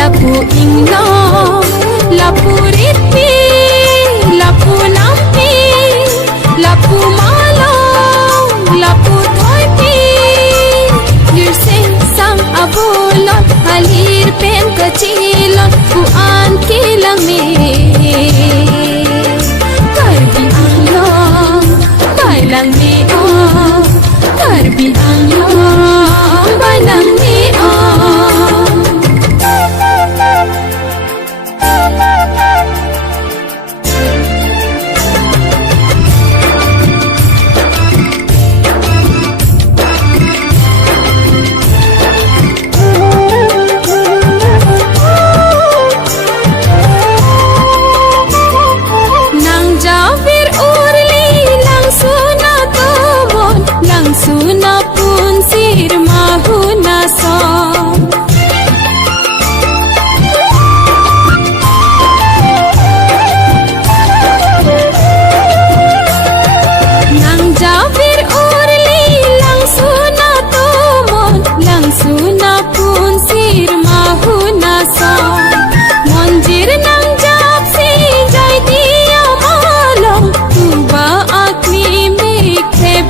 Lapu ingno, lapu ripi, lapu nampi. kecilan puan kilame karbi anglang bailang ni karbi anglang bailang ni suna pun sir mahuna sa nang jabir urli lang suna tumon lang suna pun sir mahuna sa monjir nang jab si jai dia malong tuba akli me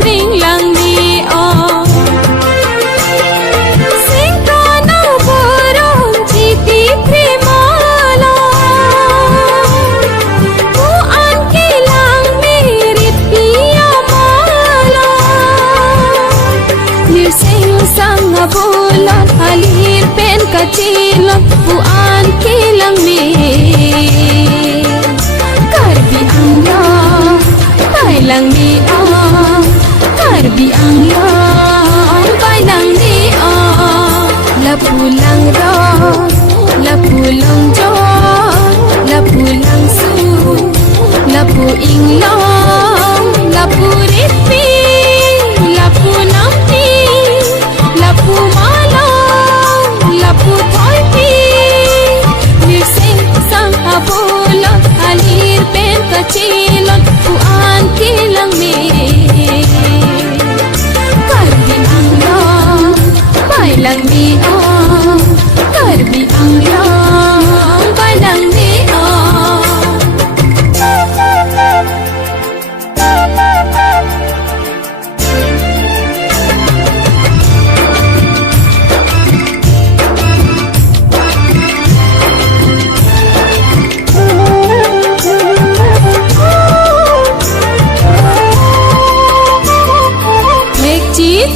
bring lang bulan halir pen kecilan puan kilang me karbi anglang bailang ni karbi anglang bailang ni la pulang ro la pulang jo la pulang su la pu inglang la pu ripi la pu nampi lapu malang, lapu toipi Mirsing sang abulot halir pen kecilon puan kilang me karbi anglang bailang ni karbi anglang bailang ni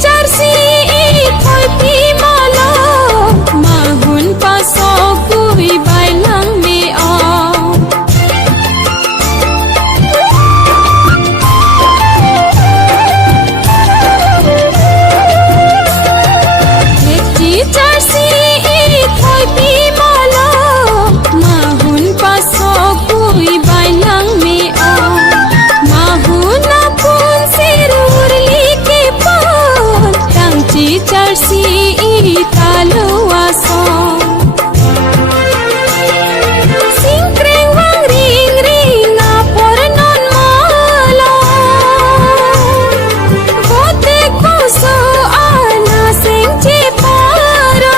Charsi thoi pi malo mahun paso kui bailang me ekji charsi thoi pi malo mahun paso kui bailang me mahun apun sirurli ke charsi talo aso singkreng wang ring ring na pornon mala bote koso ana singchi para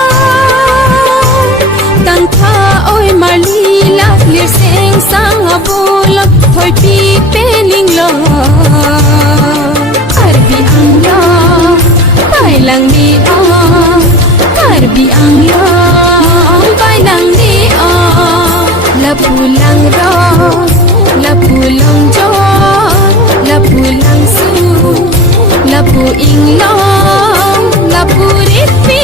tantha oi malila lir sing sang abula thoi pi pening lo karbi anglang bailang ni karbi anglang bailang ni la pulang ro la pulang jo la pulang su la pu inglang la pu ripi